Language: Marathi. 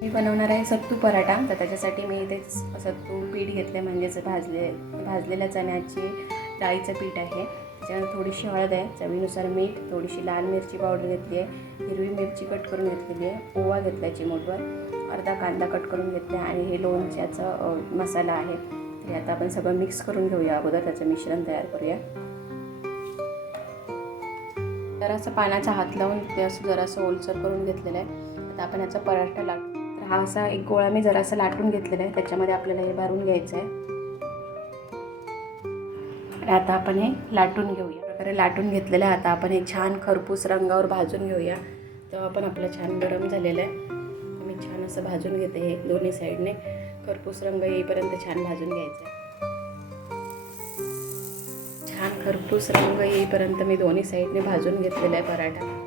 मी बनवणार आहे सत्तू पराठा. तर त्याच्यासाठी मी इथे सत्तू पीठ घेतले, म्हणजेच भाजलेल्या चण्याची डाळीचं पीठ आहे. त्याच्यानंतर थोडीशी हळद आहे, चवीनुसार मीठ, थोडीशी लाल मिरची पावडर घेतली आहे, हिरवी मिरची कट करून घेतलेली आहे, ओवा घेतला आहे चिमूटभर, अर्धा कांदा कट करून घेतला आणि हे लोणच्याचा मसाला आहे. ते आता आपण सगळं मिक्स करून घेऊया. अगोदर त्याचं मिश्रण तयार करूया. जरासं पाण्याचा हात लावून ते असं जरासं ओलसर करून घेतलेलं आहे. आता आपण याचा पराठा लाटू. तर हा असा एक गोळा मी जरासा लाटून घेतलेला आहे, त्याच्यामध्ये आपल्याला हे भरून घ्यायचं आहे. आणि आता आपण हे लाटून घेऊया. प्रकारे लाटून घेतलेलं आहे. आता आपण हे छान खरपूस रंगावर भाजून घेऊया. तेव्हा पण आपलं छान गरम झालेलं आहे. मी छान असं भाजून घेते. हे दोन्ही साईडने खरपूस रंग येईपर्यंत छान भाजून घ्यायचं आहे. छान खरपूस रंग येईपर्यंत मी दोन्ही साईडने भाजून घेतलेला आहे पराठा.